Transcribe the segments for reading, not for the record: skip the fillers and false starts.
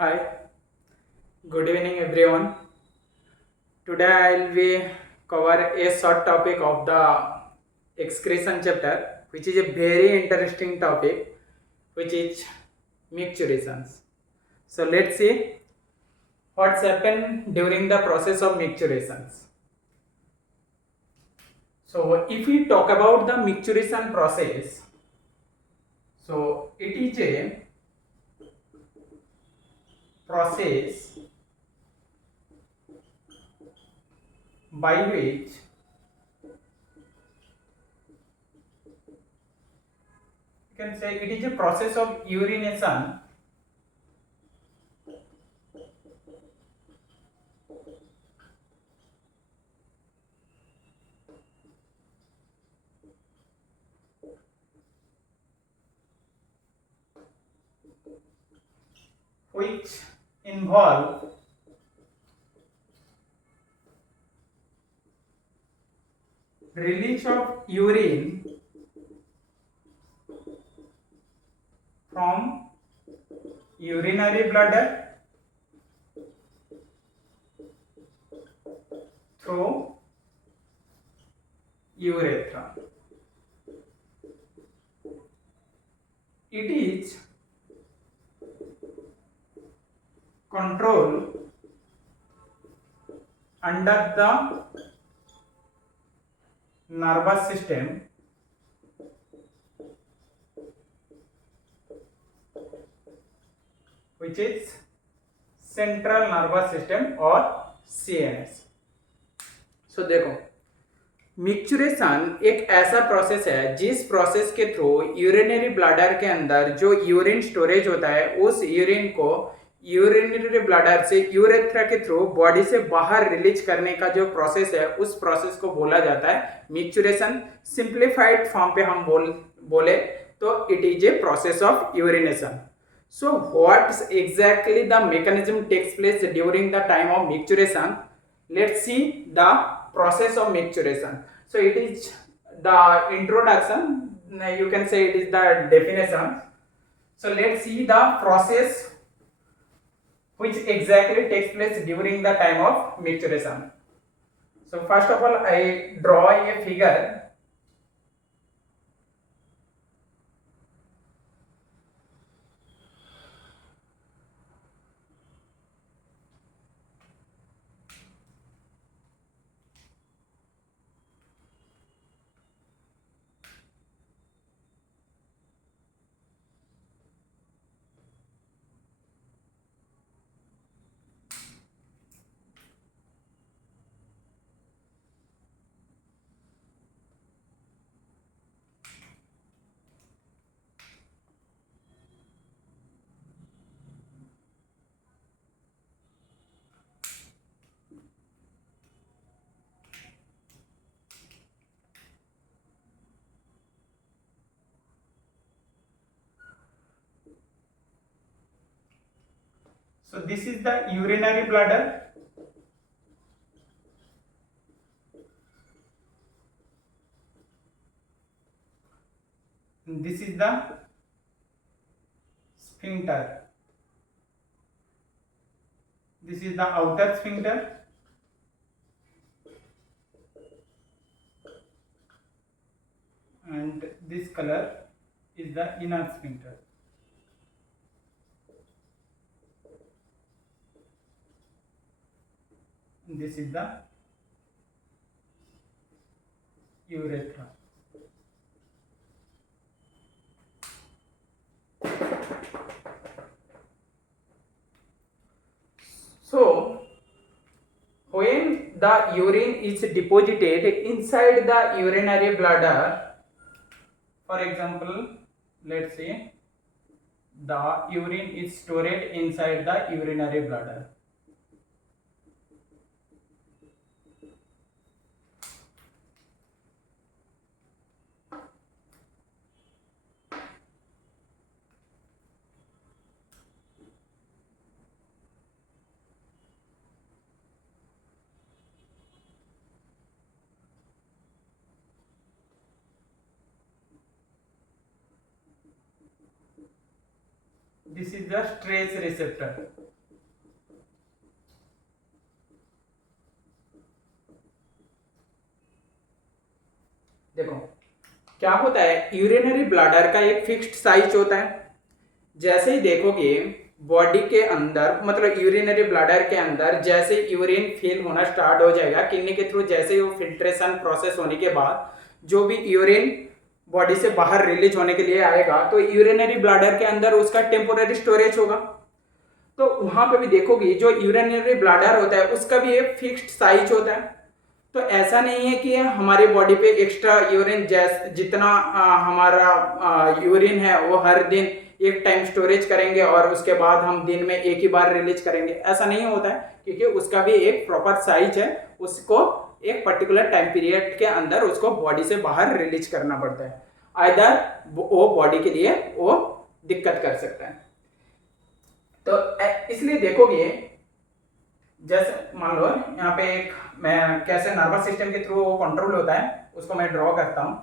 Hi, good evening everyone. Today I will be cover a short topic of the excretion chapter, which is a very interesting topic, which is micturations. So let's see what's happened during the process of micturations. So if we talk about the micturation process, so it is a process by which you can say it is a process of urination which involve release of urine from urinary bladder through urethra. It is controlled under the nervous system which is central nervous system or CNS. So देखो micturition एक ऐसा process है जिस process के through urinary bladder के अंदर जो urine storage होता है उस यूरिन को यूरिनरी ब्लैडर से यूरेथ्रा के थ्रू बॉडी से बाहर रिलीज करने का जो प्रोसेस है उस प्रोसेस को बोला जाता है मिक्चुरेशन। सिंप्लीफाइड फॉर्म पे हम बोले तो it is a process of urination. So what exactly the mechanism takes place during the time of micturition? Let's see the process of micturition. So it is the introduction, you can say it is the definition. So let's see the process which exactly takes place during the time of micturition. So first of all I draw a figure. So this is the urinary bladder. And this is the sphincter. This is the outer sphincter. And this color is the inner sphincter. This is the urethra. So when the urine is deposited inside the urinary bladder, for example, let's say the urine is stored inside the urinary bladder. This is the stress receptor. देखो क्या होता है, urinary bladder का एक fixed size होता है। जैसे ही देखोगे बॉडी के अंदर, मतलब यूरिनरी ब्लैडर के अंदर जैसे यूरिन फिल होना स्टार्ट हो जाएगा किडनी के थ्रू, जैसे ही वो फिल्ट्रेशन प्रोसेस होने के बाद जो भी यूरिन बॉडी से बाहर रिलीज होने के लिए आएगा, तो यूरिनरी ब्लैडर के अंदर उसका टेम्पोररी स्टोरेज होगा। तो वहां पे भी देखोगे जो यूरिनरी ब्लैडर होता है उसका भी एक फिक्स्ड साइज होता है। तो ऐसा नहीं है कि हमारी बॉडी पे एक्स्ट्रा यूरिन जितना हमारा यूरिन है वो हर दिन एक टाइम स्टोरेज करेंगे और उसके बाद हम दिन में एक ही बार रिलीज करेंगे, ऐसा नहीं होता है। क्योंकि उसका भी एक प्रॉपर साइज है, उसको एक पर्टिकुलर टाइम पीरियड के अंदर उसको बॉडी से बाहर रिलीज करना पड़ता है। आइदर वो बॉडी के लिए वो दिक्कत कर सकता है। तो इसलिए देखोगे, जैसे मान लो यहाँ पे एक मैं कैसे नर्वस सिस्टम के थ्रू वो कंट्रोल होता है उसको मैं ड्रॉ करता हूं।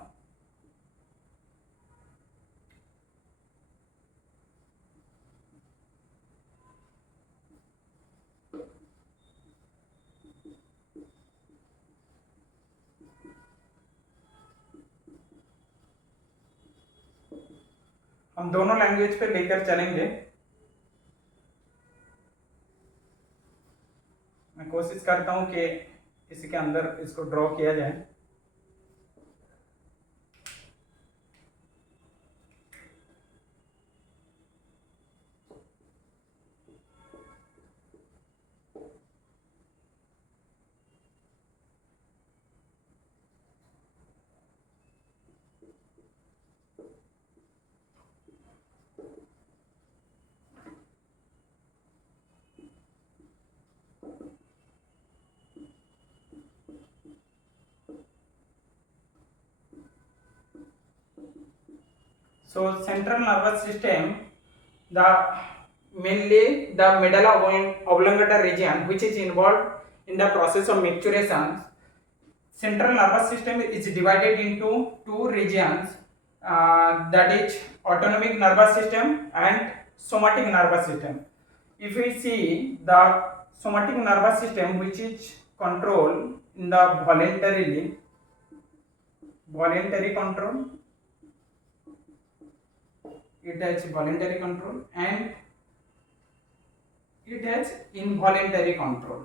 हम दोनों लैंग्वेज पे लेकर चलेंगे। मैं कोशिश करता हूं कि इसके अंदर इसको ड्रॉ किया जाए। So central nervous system, the mainly the medulla oblongata region, which is involved in the process of micturition. Central nervous system is divided into two regions, that is autonomic nervous system and somatic nervous system. If we see the somatic nervous system, which is controlled in the voluntary control, it has voluntary control and it has involuntary control.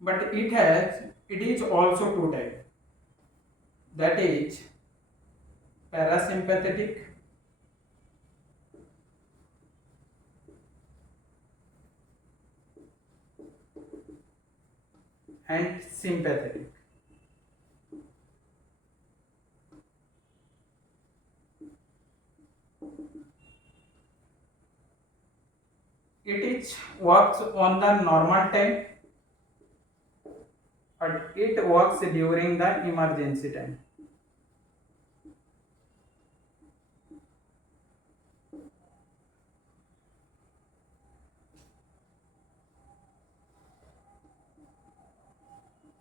But it is also two types, that is parasympathetic and sympathetic. It works on the normal time, but it works during the emergency time.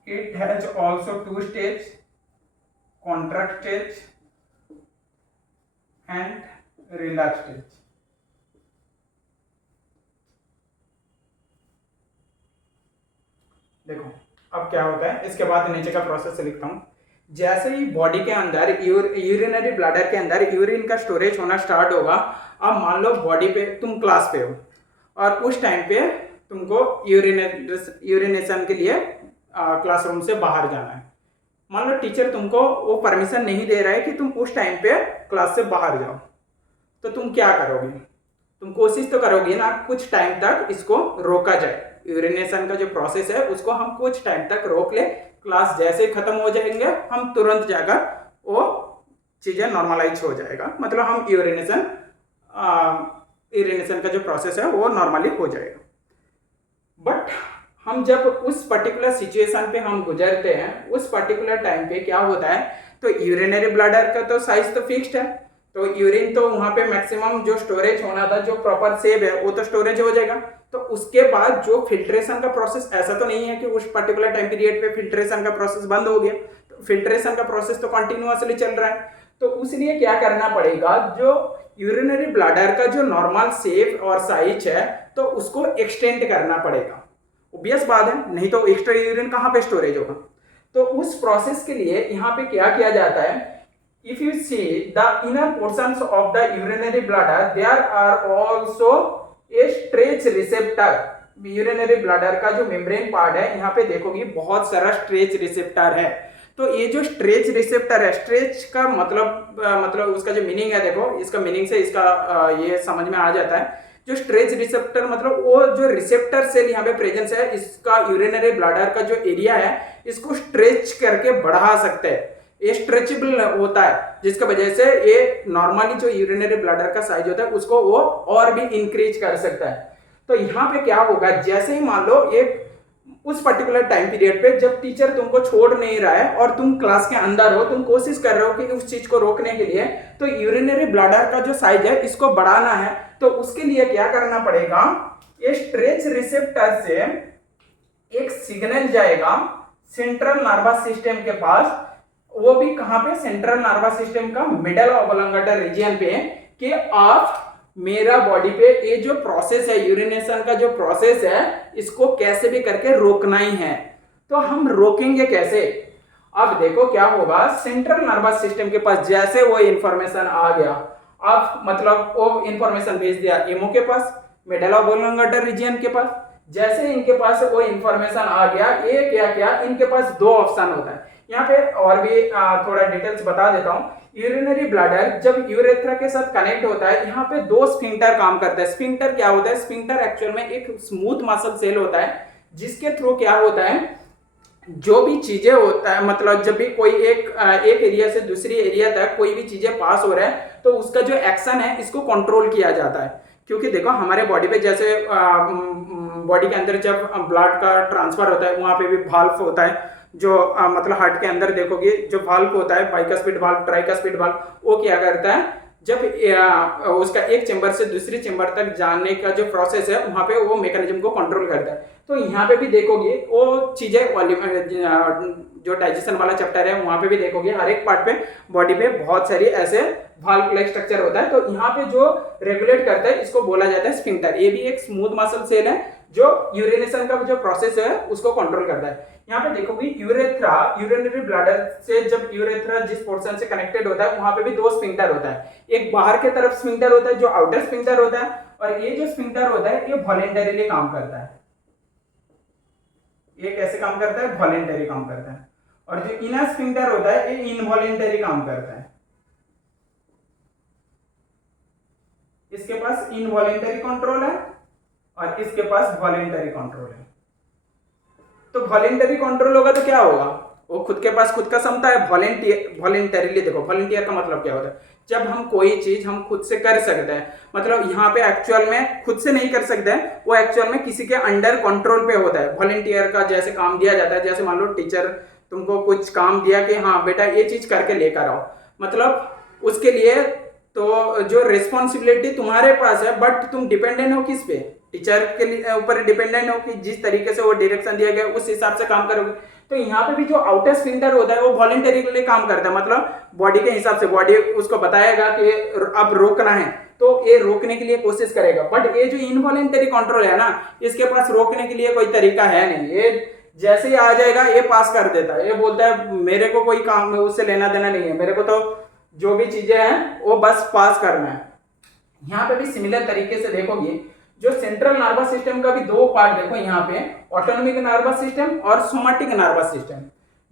It has also two stages, contract stage and relax stage. देखो अब क्या होता है, इसके बाद नीचे का process लिखता हूं। जैसे ही बॉडी के अंदर यूरिनरी ब्लैडर के अंदर यूरिन का स्टोरेज होना स्टार्ट होगा, अब मान लो बॉडी पे तुम क्लास पे हो और उस टाइम पे तुमको यूरिनेशन के लिए क्लासरूम से बाहर जाना है। मान लो टीचर तुमको वो परमिशन नहीं दे रहा है कि तुम उस टाइम पे क्लास से बाहर जाओ, तो तुम क्या करोगे? तुम कोशिश तो करोगे ना कुछ टाइम तक इसको रोका जाए, यूरिनेशन का जो प्रोसेस है उसको हम कुछ टाइम तक रोक ले, क्लास जैसे खत्म हो जाएंगे हम तुरंत जाकर वो चीजें नॉर्मलाइज हो जाएगा, मतलब हम यूरिनेशन का जो प्रोसेस है वो नॉर्मली हो जाएगा। बट हम जब उस पर्टिकुलर सिचुएशन पे हम गुजरते हैं, उस पर्टिकुलर टाइम पे क्या होता है, तो यूरिनरी ब्लैडर का तो साइज तो फिक्स्ड है, तो यूरिन तो वहां पे मैक्सिमम जो स्टोरेज होना था, जो प्रॉपर सेव है, वो तो स्टोरेज हो जाएगा। तो उसके बाद जो फिल्ट्रेशन का प्रोसेस, ऐसा तो नहीं है कि उस पर्टिकुलर टाइम पीरियड पे फिल्ट्रेशन का प्रोसेस बंद हो गया, तो फिल्ट्रेशन का प्रोसेस तो कंटिन्यूअसली चल रहा है। तो उसलिए क्या करना पड़ेगा, जो यूरिनरी ब्लैडर का जो नॉर्मल शेप और साइज है, तो उसको एक्सटेंड करना पड़ेगा। ऑब्वियस बात है, नहीं तो एक्स्ट्रा यूरिन कहाँ पे स्टोरेज होगा। तो उस प्रोसेस के लिए यहाँ पे क्या किया जाता है, if you see the inner portions of the urinary bladder, there are also a stretch receptor। Urinary bladder का जो मेम्ब्रेन पार्ट है, यहाँ पे देखोगी बहुत सारा स्ट्रेच रिसेप्टर है। तो ये जो स्ट्रेच रिसेप्टर है, स्ट्रेच का मतलब उसका जो मीनिंग है, देखो इसका मीनिंग से इसका ये समझ में आ जाता है। जो स्ट्रेच रिसेप्टर मतलब वो जो रिसेप्टर सेल यहाँ पे प्रेजेंस है, इसका यूरिनरी ब्लैडर का जो एरिया है, इसको स्ट्रेच करके बढ़ा सकते हैं। ये स्ट्रेचेबल होता है, जिसकी वजह से ये नॉर्मली जो यूरिनरी ब्लैडर का साइज होता है उसको वो और भी इंक्रीज कर सकता है। तो यहाँ पे क्या होगा, जैसे ही मान लो एक उस पर्टिकुलर टाइम पीरियड पे जब टीचर तुमको छोड़ नहीं रहा है और तुम क्लास के अंदर हो, तुम कोशिश कर रहे हो कि उस चीज को रोकने के लिए, तो यूरिनरी ब्लैडर का जो साइज है इसको बढ़ाना है। तो उसके लिए क्या करना पड़ेगा, ये स्ट्रेच रिसेप्टर से एक सिग्नल जाएगा सेंट्रल नर्वस सिस्टम के पास। वो भी कहां पे, सेंट्रल नर्वस सिस्टम का मिडल ऑब्लंगेटर रीजन पे, कि आप मेरा बॉडी पे ये जो प्रोसेस है, यूरिनेशन का जो प्रोसेस है, इसको कैसे भी करके रोकना ही है। तो हम रोकेंगे कैसे, अब देखो क्या होगा, सेंट्रल नर्वस सिस्टम के पास जैसे वो इंफॉर्मेशन आ गया, आप मतलब वो इंफॉर्मेशन भेज दिया एमओ के पास, मिडल ऑब्लंगेटर रीजन के पास। जैसे इनके पास वो इंफॉर्मेशन आ गया, ये क्या क्या, इनके पास दो ऑप्शन होता है। यहाँ पे और भी थोड़ा डिटेल्स बता देता हूँ। यूरिनरी ब्लैडर जब यूरेथ्रा के साथ कनेक्ट होता है, यहाँ पे दो स्फिंक्टर काम करता है। स्फिंक्टर क्या होता है, स्फिंक्टर एक्चुअल में एक स्मूथ मसल सेल होता है, जिसके थ्रू क्या होता है, जो भी चीजें होता है, मतलब जब भी कोई एक एरिया से दूसरी एरिया तक कोई भी चीजें पास हो रहा है, तो उसका जो एक्शन है इसको कंट्रोल किया जाता है। क्योंकि देखो हमारे बॉडी पे जैसे बॉडी के अंदर जब ब्लड का ट्रांसफर होता है, वहां पे भी वाल्व होता है, जो मतलब हार्ट के अंदर देखोगे जो वाल्व होता है, बाइकास्पिड वाल्व, ट्राइकास्पिड वाल्व, वो क्या करता है, जब उसका एक चेंबर से दूसरी चेंबर तक जाने का जो प्रोसेस है, वहां पे वो मैकेनिज्म को कंट्रोल करता है। तो यहाँ पे भी देखोगे वो चीजें, जो डाइजेशन वाला चैप्टर है वहां पे भी देखोगे, हर एक पार्ट पे बॉडी पे बहुत सारी ऐसे वाल्व लाइक स्ट्रक्चर होता है। तो यहाँ पे जो रेगुलेट करता है इसको बोला जाता है स्फिंक्टर। ये भी एक स्मूथ मसल सेल है जो यूरिनेशन का जो प्रोसेस है उसको कंट्रोल करता है। यहाँ पे देखोगे यूरेथ्रा, यूरिनरी ब्लैडर से जब यूरेथ्रा जिस पोर्शन से कनेक्टेड होता है, वहां पे भी दो स्फिंक्टर होता है। एक बाहर के तरफ स्फिंक्टर होता है जो आउटर स्फिंक्टर होता है, और ये जो स्फिंक्टर होता है ये वॉलेंटरीली काम करता है। ये कैसे काम करता है, वॉलेंटरी काम करता है। और जो इनर स्फिंक्टर होता है ये इनवॉलेंटरी काम करता है। इसके पास इनवॉलेंटरी कंट्रोल है और इसके पास वॉलेंटरी कंट्रोल है। तो वॉलेंटरी कंट्रोल होगा तो क्या होगा, वो खुद के पास खुद का क्षमता है। वॉलेंटरीली देखो, वॉलेंटियर का मतलब क्या होता है, जब हम कोई चीज हम खुद से कर सकते हैं, मतलब यहाँ पे एक्चुअल में खुद से नहीं कर सकते हैं, वो एक्चुअल में किसी के अंडर कंट्रोल पे होता है। वॉलेंटियर का जैसे काम दिया जाता है, जैसे मान लो टीचर तुमको कुछ काम दिया कि हाँ बेटा ये चीज करके लेकर आओ, मतलब उसके लिए तो जो रिस्पॉन्सिबिलिटी तुम्हारे पास है, बट तुम डिपेंडेंट हो किस पे, टीचर के ऊपर डिपेंडेंट हो कि जिस तरीके से वो डायरेक्शन दिया गया उस हिसाब से काम करोगे। तो यहाँ पे भी जो आउटर स्फिंक्टर होता है वो वॉलेंटरीली काम करता है, मतलब बॉडी के हिसाब से बॉडी उसको बताएगा कि अब रोकना है तो ये रोकने के लिए कोशिश करेगा। बट ये जो इनवॉलेंटरी कंट्रोल है ना, इसके पास रोकने के लिए कोई तरीका है नहीं, ये जैसे ही आ जाएगा ये पास कर देता है। ये बोलता है मेरे को कोई काम उससे लेना देना नहीं है, मेरे को तो जो भी चीजें हैं वो बस पास करना है। यहाँ पे भी सिमिलर तरीके से देखोगे, जो सेंट्रल नर्वस सिस्टम का भी दो पार्ट देखो यहाँ पे, ऑटोनोमिक नर्वस सिस्टम और सोमैटिक नर्वस सिस्टम।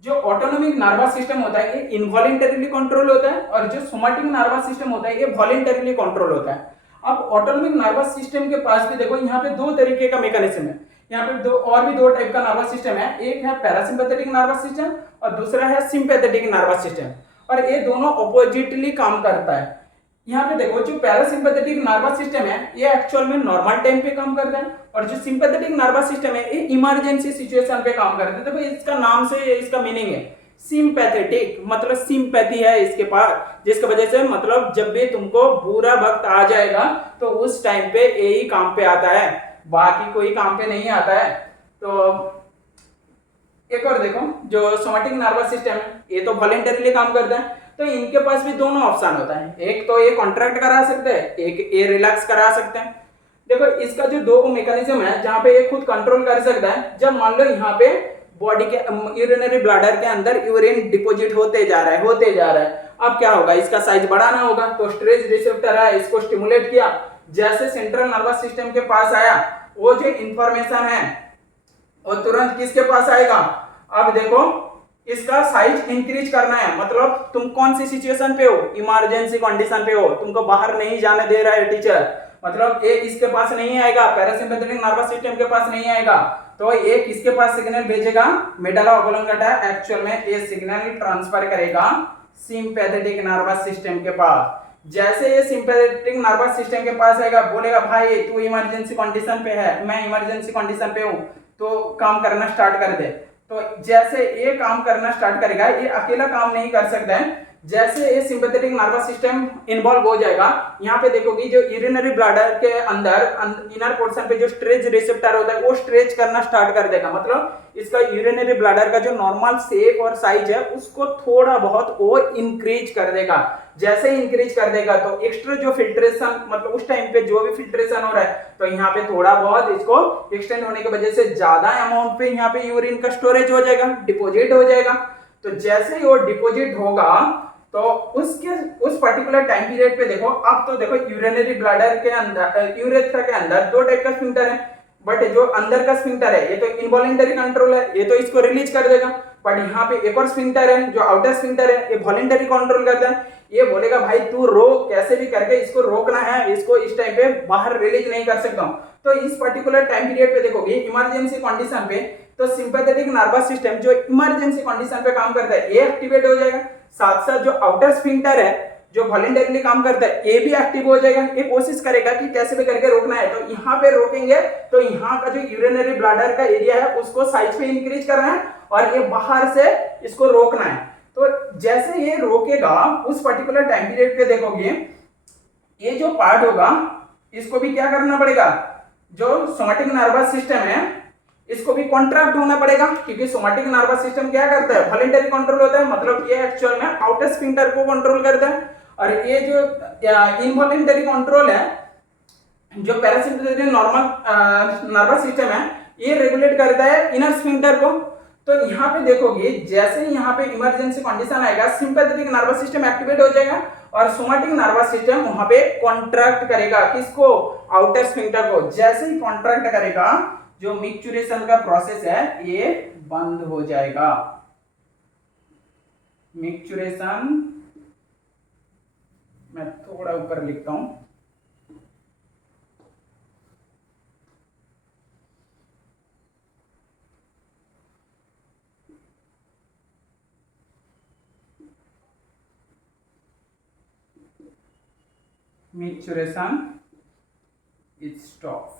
जो ऑटोनोमिक नर्वस सिस्टम होता है ये इनवॉलेंटरीली कंट्रोल होता है, और जो सोमैटिक नर्वस सिस्टम होता है ये वॉलेंटरीली कंट्रोल होता है। अब ऑटोनोमिक नर्वस सिस्टम के पास भी देखो यहाँ पे दो तरीके का मैकेनिज्म है। यहाँ पे दो और भी दो टाइप का नर्वस सिस्टम है, एक है पैरासिम्पैथेटिक नर्वस सिस्टम और दूसरा है सिंपैथेटिक नर्वस सिस्टम, और ये दोनों ऑपोजिटली काम करता है। यहाँ पे देखो जो पैरासिम्पैथेटिक नर्वस सिस्टम है ये एक्चुअल में नॉर्मल टाइम पे काम करता है, और जो सिंपैथेटिक नर्वस सिस्टम है ये इमरजेंसी सिचुएशन पे काम करता है। देखो इसका नाम से इसका मीनिंग है सिंपैथेटिक, मतलब सिंपैथी है इसके पास, जिसकी वजह से मतलब जब भी तुमको बुरा वक्त आ जाएगा तो उस टाइम पे यही काम पे आता है, बाकी कोई काम पे नहीं आता है। तो एक और देखो, जो सोमैटिक नर्वस सिस्टम है ये तो वॉलेंटरीली काम करता है, तो इनके पास भी दोनों ऑप्शन होता है, एक तो ये कॉन्ट्रैक्ट करा सकते हैं, एक ये रिलैक्स करा सकते हैं। देखो इसका जो दो मैकेनिज्म है जहां पे ये खुद कंट्रोल कर सकता है, जब मान लो यहाँ पे बॉडी के यूरिनरी ब्लैडर के अंदर यूरिन डिपॉजिट होते जा रहा है, अब क्या होगा, इसका साइज बढ़ाना होगा, तो स्ट्रेस रिसेप्टर है इसको स्टिमुलेट किया, जैसे सेंट्रल नर्वस सिस्टम के पास आया, वो जो इंफॉर्मेशन है वो तुरंत किसके पास आएगा, अब देखो इसका साइज इंक्रीज करना है, मतलब तुम कौन सी सिचुएशन पे हो, इमरजेंसी कंडीशन पे हो, तुमको बाहर नहीं जाने दे रहा है टीचर, मतलब ये इसके पास नहीं आएगा, पैरासिम्पैथेटिक नर्वस सिस्टम के पास नहीं आएगा, तो ये किसके पास सिग्नल भेजेगा, मेडुला ऑब्लोंगेटा एक्चुअल में ये सिग्नल ट्रांसफर करेगा सिंपैथेटिक नर्वस सिस्टम के पास। जैसे ये सिंपैथेटिक नर्वस सिस्टम के पास आएगा, बोलेगा भाई तू इमरजेंसी कंडीशन पे है, मैं इमरजेंसी कंडीशन पे हूँ, तो काम करना स्टार्ट कर दे। तो जैसे ये काम करना स्टार्ट करेगा, ये अकेला काम नहीं कर सकता है, जैसे ये सिंपैथेटिक नर्वस सिस्टम इन्वॉल्व हो जाएगा, यहाँ पे देखोगे जो यूरिनरी ब्लैडर के अंदर इनर पोर्शन पे जो स्ट्रेच रिसेप्टर होता है वो स्ट्रेच करना स्टार्ट कर देगा, मतलब इसका यूरिनरी ब्लैडर का जो नॉर्मल शेप और साइज है उसको थोड़ा बहुत वो इंक्रीज कर देगा। जैसे ही इंक्रीज कर देगा तो एक्स्ट्रा जो फिल्ट्रेशन, मतलब उस टाइम पे जो भी फिल्ट्रेशन हो रहा है, तो यहाँ पे थोड़ा बहुत इसको एक्सटेंड होने की वजह से ज्यादा अमाउंट पे यहाँ पे यूरिन का स्टोरेज हो जाएगा, डिपोजिट हो जाएगा। तो जैसे ही वो डिपोजिट होगा तो उस पर्टिकुलर टाइम पीरियड पे देखो, अब तो देखो यूरिनरी ब्लैडर के अंदर, यूरेथ्रा के अंदर दो टाइप का स्फिंक्टर है, बट जो अंदर का स्फिंक्टर है ये तो इनवॉलेंटरी कंट्रोल है, ये तो इसको रिलीज कर देगा, बट यहाँ पे एक और स्फिंक्टर है जो आउटर स्फिंक्टर है, ये वॉलेंटरी कंट्रोल करता है, ये बोलेगा भाई तू रोक, कैसे भी करके इसको रोकना है, इसको इस टाइम पे बाहर रिलीज नहीं कर सकता हूँ। तो इस पर्टिकुलर टाइम पीरियड पे देखोगे इमरजेंसी कंडीशन पे, तो सिंपैथेटिक नर्वस सिस्टम जो इमरजेंसी कंडीशन पे काम करता है ये एक्टिवेट हो जाएगा, साथ साथ जो आउटर स्फिंक्टर है जो वॉलेंटरीली काम करता है ये भी एक्टिव हो जाएगा, ये कोशिश करेगा कि कैसे भी करके रोकना है। तो यहाँ पे रोकेंगे तो यहाँ का जो यूरिनरी ब्लैडर का एरिया है उसको साइज पे इंक्रीज करना है और ये बाहर से इसको रोकना है। तो जैसे ये रोकेगा उस पर्टिकुलर टाइम पीरियड पे देखोगे ये जो पार्ट होगा इसको भी क्या करना पड़ेगा, जो सोमैटिक नर्वस सिस्टम है इसको भी कॉन्ट्रैक्ट होना पड़ेगा, क्योंकि सोमैटिक नर्वस सिस्टम क्या करता है, वॉलेंटरी कंट्रोल होता है, मतलब ये एक्चुअल में आउटर स्फिंक्टर को कंट्रोल करता है, और ये जो इनवॉलेंटरी कंट्रोल है जो पैरासिम्पैथेटिक नॉर्मल नर्वस सिस्टम है ये रेगुलेट करता है इनर स्फिंक्टर को। तो यहाँ पे देखोगे जैसे ही यहाँ पे इमरजेंसी कंडीशन आएगा सिंपैथेटिक नर्वस सिस्टम एक्टिवेट हो जाएगा और सोमैटिक नर्वस सिस्टम वहां पे कॉन्ट्रैक्ट करेगा, किसको, आउटर स्फिंक्टर को। जैसे ही कॉन्ट्रैक्ट करेगा जो मिक्चुरेशन का प्रोसेस है ये बंद हो जाएगा। मिक्चुरेशन मैं थोड़ा ऊपर लिखता हूं, मिक्चुरेशन इज स्टॉप,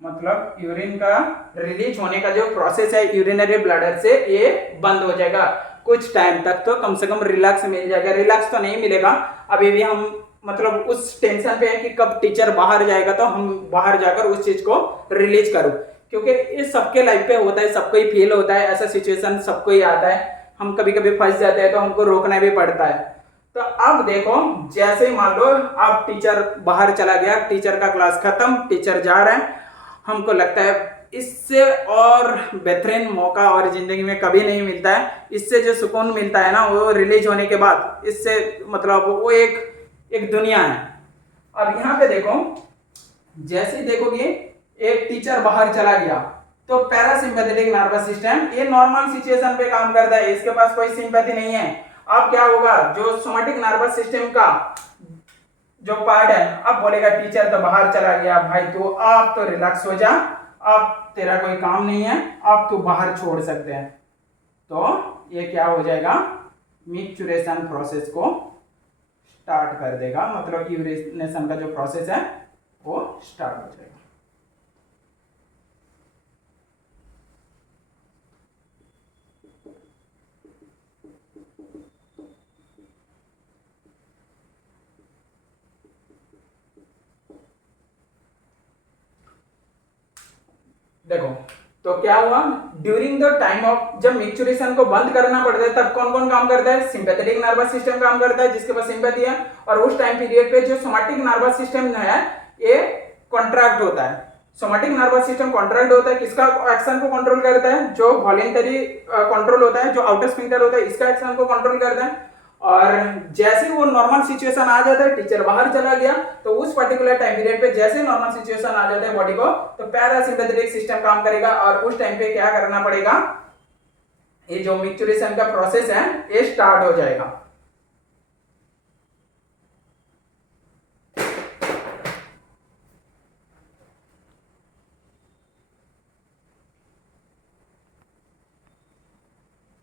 मतलब यूरिन का रिलीज होने का जो प्रोसेस है यूरिनरी ब्लैडर से ये बंद हो जाएगा। कुछ टाइम तक तो कम से कम रिलैक्स मिल जाएगा, रिलैक्स तो नहीं मिलेगा, अभी भी हम मतलब उस टेंशन पे है कि कब टीचर बाहर जाएगा तो हम बाहर जाकर उस चीज को रिलीज करूं, क्योंकि ये सबके लाइफ पे होता है, सबको ही फील होता है, ऐसा सिचुएशन सबको ही आता है, हम कभी कभी फंस जाते हैं तो हमको रोकना भी पड़ता है। तो अब देखो जैसे ही मान लो अब टीचर बाहर चला गया, टीचर का क्लास खत्म, टीचर जा रहे हैं, हमको लगता है इससे और बेहतरीन मौका और जिंदगी में कभी नहीं मिलता है, इससे जो सुकून मिलता है ना वो रिलीज होने के बाद, इससे मतलब वो एक दुनिया है। अब यहाँ पे देखो जैसे ही देखोगे एक टीचर बाहर चला गया तो पैरासिम्पैथेटिक नर्वस सिस्टम ये नॉर्मल सिचुएशन पे काम करता है, इसके पास कोई सिंपैथी नहीं है। अब क्या होगा, जो सोमैटिक नर्वस सिस्टम का जो पार्ट है अब बोलेगा टीचर तो बाहर चला गया भाई, तू अब तो रिलैक्स हो जा, अब तेरा कोई काम नहीं है, अब तू बाहर छोड़ सकते हैं। तो ये क्या हो जाएगा, मिक्चुरेशन प्रोसेस को स्टार्ट कर देगा, मतलब यूरिनेशन का जो प्रोसेस है वो स्टार्ट हो जाएगा। देखो तो क्या हुआ, ड्यूरिंग द टाइम ऑफ, जब मिक्चुरेशन को बंद करना पड़ता है तब कौन कौन काम करता है, सिंपैथेटिक नर्वस सिस्टम काम करता है जिसके पास सिंपैथी है, और उस टाइम पीरियड पे जो सोमैटिक नर्वस सिस्टम है ये कॉन्ट्रैक्ट होता है। सोमैटिक नर्वस सिस्टम कॉन्ट्रैक्ट होता है, किसका एक्शन को कंट्रोल करता है, जो वॉलेंटरी कंट्रोल होता है, जो आउटर स्फिंक्टर होता है इसका एक्शन को कंट्रोल करता है। और जैसे वो नॉर्मल सिचुएशन आ जाता है, टीचर बाहर चला गया, तो उस पर्टिकुलर टाइम पीरियड पे जैसे नॉर्मल सिचुएशन आ जाता है बॉडी को, तो पैरासिम्पैथेटिक सिस्टम काम करेगा और उस टाइम पे क्या करना पड़ेगा, ये जो मिक्चुरेशन का प्रोसेस है ये स्टार्ट हो जाएगा।